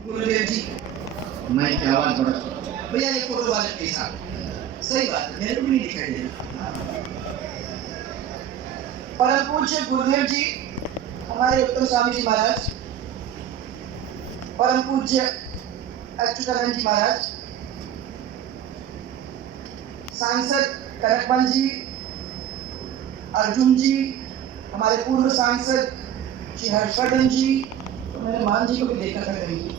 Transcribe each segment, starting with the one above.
गुरुदेव जी, मैं क्या आवाज बढ़ा? भैया ये फोटो वाले के साथ सही बात है, मेरे को भी नहीं दिखाई दे रहा। परम पूज्य गुरुदेव जी हमारे उत्तम स्वामी जी महाराज, परम पूज्य अच्युतानंद जी महाराज, सांसद कनकमल जी, अर्जुन जी, हमारे पूर्व सांसद श्री हर्षवर्धन जी, तो मैंने मान जी को भी देखा था कहीं,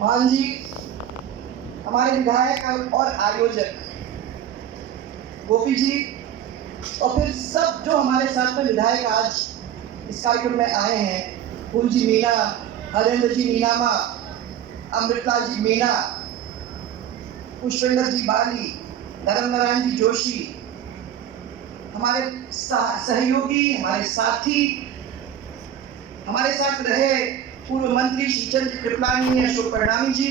मान जी, हमारे विधायक और आयोजक गोपी जी, और फिर सब जो हमारे साथ में विधायक आज इस कार्यक्रम में आए हैं, फूल जी मीणा, हरेंद्र जी मीनामा, अमृतलाल जी मीणा, पुष्पेंद्र जी बाली, धर्म नारायण जी जोशी, हमारे सहयोगी, हमारे साथी, हमारे साथ रहे पूर्व मंत्री श्री चंद्र कृपलानी, अशोक परिणामी जी,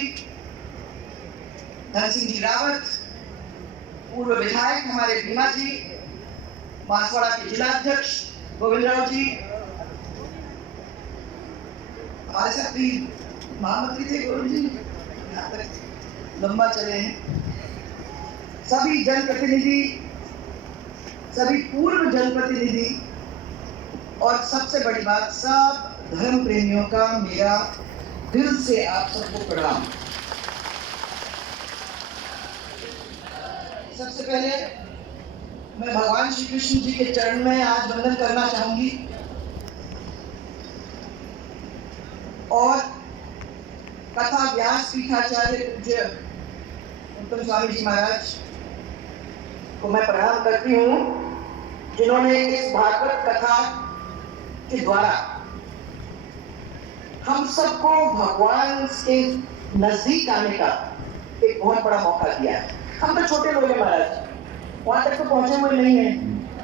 धन सिंह जी रावत, पूर्व विधायक हमारे भीमा जी, बांसवाड़ा के जिला अध्यक्ष गोविंद राव जी, हमारे साथ भी महामंत्री थे गोविंद जी, यहाँ तक लंबा चले हैं, सभी जनप्रतिनिधि, सभी पूर्व जनप्रतिनिधि, और सबसे बड़ी बात सब धर्म प्रेमियों का मेरा दिल से आप सबको प्रणाम। सबसे पहले मैं भगवान श्री कृष्ण जी के चरण में आज वंदन करना चाहूंगी और कथा व्यास पीठाचार्य पूज्य उत्तम स्वामी जी महाराज को मैं प्रणाम करती हूँ, जिन्होंने इस भागवत कथा के द्वारा हम सबको भगवान के नजदीक आने का एक बहुत बड़ा मौका दिया है। हम तो छोटे लोग हैं महाराज, वहां तक तो पहुंचे हुए नहीं हैं,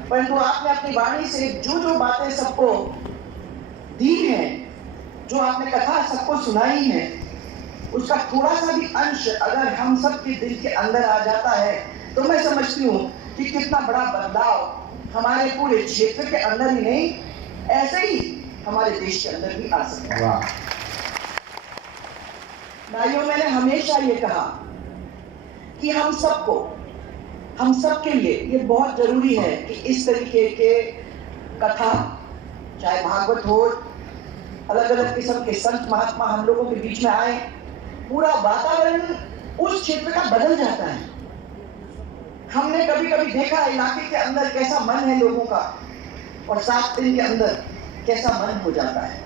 परंतु आपने अपनी वाणी से जो जो बातें सबको दी हैं, जो आपने कथा सबको सुनाई है, उसका थोड़ा सा भी अंश अगर हम सबके दिल के अंदर आ जाता है तो मैं समझती हूँ कि कितना बड़ा बदलाव हमारे पूरे क्षेत्र के अंदर ही नहीं, ऐसे ही हमारे देश के अंदर भी आ सकता है। भाइयों, मैंने हमेशा ये कहा कि हम सबके लिए ये बहुत जरूरी है कि इस तरीके के कथा, चाहे भागवत हो, अलग अलग किस्म के संत महात्मा हम लोगों के बीच में आए, पूरा वातावरण उस क्षेत्र का बदल जाता है। हमने कभी कभी देखा इलाके के अंदर कैसा मन है लोगों का, और 7 दिन के अंदर कैसा मन हो जाता है।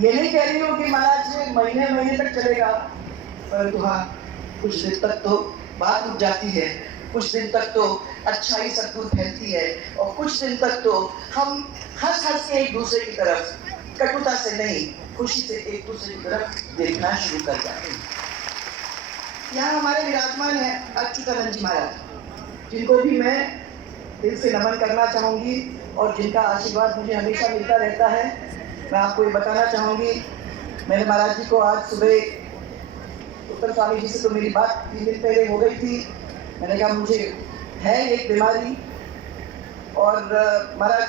ये नहीं कह रही हूँ कि महाराज महीने महीने तक चलेगा, परंतु हाँ, कुछ दिन तक तो बात रुक जाती है, कुछ दिन तक तो अच्छाई सद्गुण फैलती है, और कुछ दिन तक तो हम हंस हंस के एक दूसरे की तरफ, कटुता से नहीं, खुशी से एक दूसरे की तरफ देखना शुरू कर जाते हैं। यहाँ हमारे विराजमान है अच्युतानंद जी महाराज, जिनको भी मैं दिल से नमन करना चाहूँगी और जिनका आशीर्वाद मुझे हमेशा मिलता रहता है। मैं आपको ये बताना चाहूँगी, मैंने महाराज जी को आज सुबह उत्तम स्वामी जी से तो मेरी बात 3 दिन पहले हो गई थी। मैंने कहा मुझे है एक बीमारी, और महाराज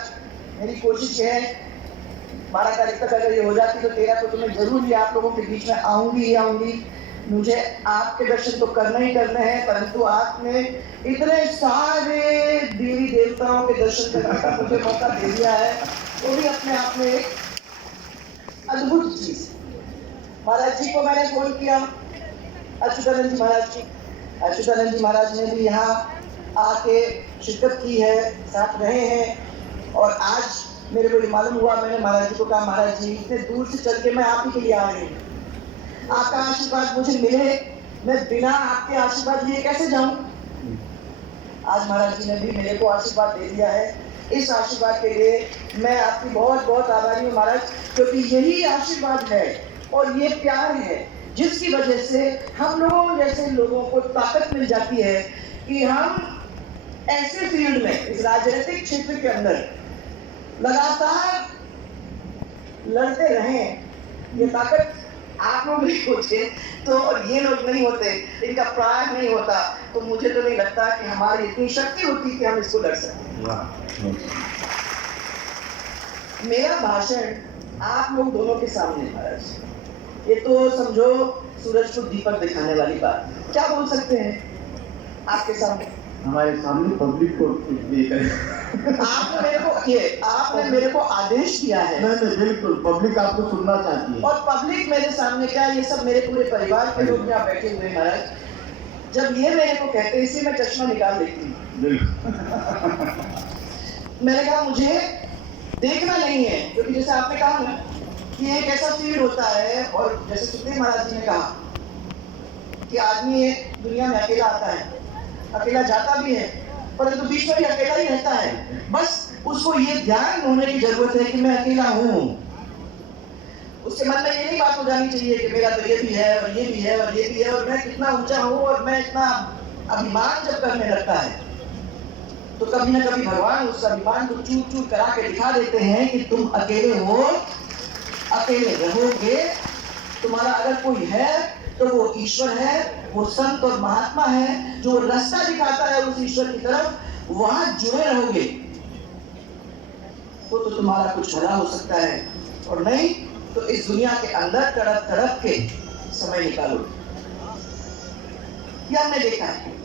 मेरी कोशिश है 12 तारीख तक अगर ये हो जाती तो 13 को तो मैं जरूर ही आप लोगों के बीच में आऊँगी। मुझे आपके दर्शन तो करने ही करने हैं, परंतु आपने इतने सारे देवी देवताओं के दर्शन करने का मुझे मौका दे दिया है, वो भी अपने आप में एक अद्भुत चीज। महाराज जी को मैंने फोन किया, अच्युतानंद जी महाराज ने भी यहाँ आके शिरकत की है, साथ रहे हैं, और आज मेरे को ये मालूम हुआ, मैंने महाराज जी को कहा महाराज जी इतने दूर से चल के मैं आप ही के लिए आ रही हूँ, आपका आशीर्वाद मुझे मिले, मैं बिना आपके आशीर्वाद लिए कैसे जाऊं। आज महाराज जी ने भी मेरे को आशीर्वाद दे दिया है। इस आशीर्वाद के लिए मैं आपकी बहुत बहुत आभारी हूँ महाराज, क्योंकि यही आशीर्वाद है और ये प्यार है जिसकी वजह से हम लोगों जैसे लोगों को ताकत मिल जाती है कि हम ऐसे फील्ड में, इस राजनीतिक क्षेत्र के अंदर लगातार लड़ते रहें। ये ताकत आप लोग नहीं होते तो ये लोग नहीं होते, इनका प्रयास नहीं होता तो मुझे तो नहीं लगता कि हमारी इतनी शक्ति होती कि हम इसको लड़ सकते। मेरा भाषण आप लोग दोनों के सामने महाराज, ये तो समझो सूरज को दीपक दिखाने वाली बात, क्या बोल सकते हैं आपके सामने? हमारे सामने पब्लिक को आपने मेरे को आदेश दिया है। नहीं बिल्कुल, पब्लिक आपको सुनना चाहती है। और पब्लिक मेरे सामने क्या, ये सब मेरे पूरे परिवार के लोग यहाँ बैठे हुए हैं महाराज। जब ये मेरे को कहते हैं, इसी में चश्मा निकाल देती हूँ। मैंने कहा मुझे देखना नहीं है, क्योंकि जैसे आपने कहा ना कि एक ऐसा फील होता है, और जैसे सुखदेव महाराज जी ने कहा कि आदमी दुनिया में अकेला आता है, अकेला जाता भी है, परंतु बीच में भी अकेला ही रहता है। बस उसको ये ध्यान होने की जरूरत है कि मैं अकेला हूँ। उसके मन में ये नहीं बात हो जानी चाहिए कि मेरा तो ये भी है और ये भी है और ये भी है और मैं कितना ऊंचा हूँ और मैं इतना अभिमान जब करने लगता है, तो कभी ना कभी भगवान उस अभिमान को चूर चूर करा के दिखा देते हैं कि तुम अकेले हो, अकेले रहोगे। तुम्हारा अगर कोई है तो वो ईश्वर है, वो संत और महात्मा है जो रास्ता दिखाता है उस ईश्वर की तरफ, वहां जुड़े रहोगे तो तुम्हारा कुछ भला हो सकता है, और नहीं तो इस दुनिया के अंदर तड़प तड़प के समय निकालो। यह हमने देखा है।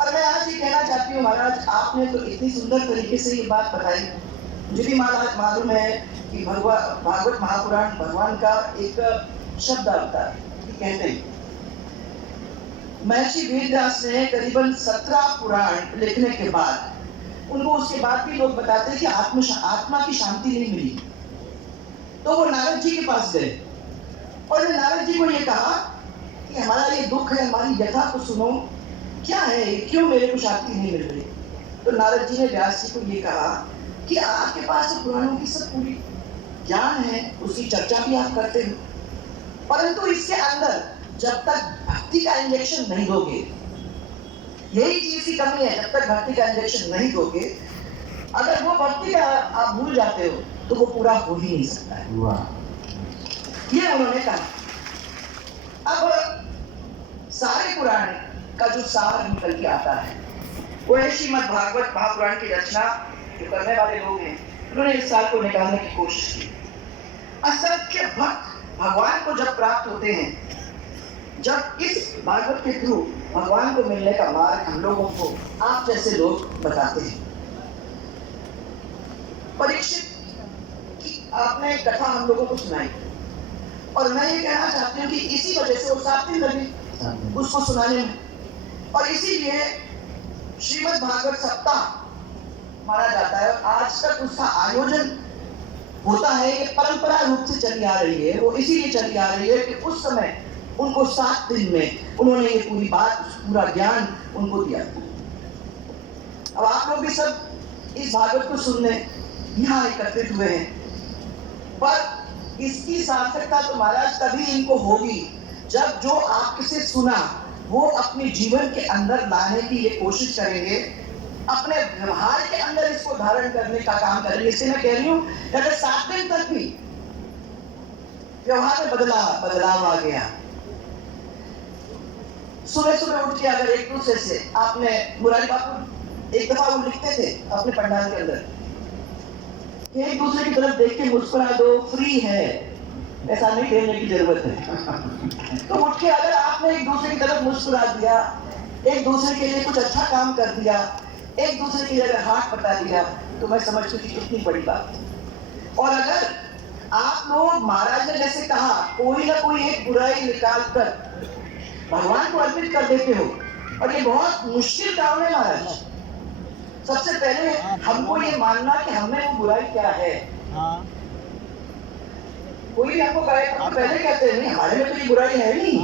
और मैं आज ये कहना चाहती हूँ महाराज, आपने तो इतनी सुंदर तरीके से ये बात बताई। मुझे भी महाराज मालूम है कि भागवत महापुराण भगवान का एक शब्द आता है कि कहते हैं, महर्षि वेदव्यास ने करीबन 17 पुराण लिखने के बाद उनको उसके बाद भी लोग बताते हैं कि आत्मा की शांति नहीं मिली, तो वो नारद जी के पास गए और नारद जी को ये कहा कि हमारा ये दुख है, हमारी व्यथा को सुनो, क्या है, क्यों मेरे को शांति नहीं मिल रही। तो नारद जी ने व्यास जी को ये कहा कि आपके पास तो पुराणों की सब पूरी ज्ञान है, उसकी चर्चा भी आप करते हो, परंतु इसके अंदर जब तक भक्ति का इंजेक्शन नहीं दोगे, यही चीज की कमी है, जब तक भक्ति का इंजेक्शन नहीं दोगे, अगर वो भक्ति का आप भूल जाते हो तो वो पूरा हो ही नहीं सकता है। ये उन्होंने कहा। अब सारे पुराण का जो सार निकल के आता है वो है श्रीमद् भागवत महापुराण की रचना जो करने वाले लोग हैं, उन्होंने इस सार को निकालने की कोशिश की। असंख्य भक्त भगवान को जब प्राप्त होते हैं, जब इस भागवत के थ्रू भगवान को मिलने का मार्ग हम लोगों को आप जैसे लोग बताते हैं। परीक्षित की आपने कथा हम लोगों को सुनाई, और मैं ये कहना चाहती हूँ कि इसी वजह से वो 7 दिन लगे उसको सुनाने में, और इसीलिए श्रीमद् भागवत सप्ताह माना जाता है। आज तक उसका आयोजन होता है, ये परंपरा रूप से चली आ रही है। वो इसीलिए चली आ रही है कि उस समय उनको 7 दिन में उन्होंने ये पूरी बात, पूरा ज्ञान उनको दिया। अब आप लोग भी सब इस भागवत को सुनने यहाँ एकत्रित हुए हैं, पर इसकी सार्थकता तो महाराज तभी इनको होगी जब जो आपके से सुना वो अपने जीवन के अंदर लाने की ये कोशिश करेंगे, अपने व्यवहार के अंदर इसको धारण करने का काम करेंगे। इससे मैं कह रही हूँ अगर 7 दिन तक भी व्यवहार में बदलाव आ गया, सुबह सुबह उठ के अगर एक दूसरे से, आपने मुरारी बापू एक दफा वो लिखते थे अपने पंडाल के अंदर कि एक दूसरे की तरफ देख के मुस्कुरा दो, फ्री है, ऐसा नहीं कहने की जरूरत है। तो उठ के अगर आपने एक दूसरे की तरफ मुस्कुरा दिया, एक दूसरे के लिए कुछ अच्छा काम कर दिया, एक दूसरे की अगर हाथ बता दिया, तो मैं समझती हूँ कि कितनी बड़ी बात है। और अगर आप लोग महाराज ने जैसे कहा कोई ना कोई एक बुराई निकाल कर भगवान को अर्पित कर देते हो, और ये बहुत मुश्किल काम है महाराज। सबसे पहले हमको ये मानना कि हमें वो बुराई क्या है। कोई भी हमको कहे तो पहले कहते हैं नहीं हमारे में तो ये बुराई है नहीं,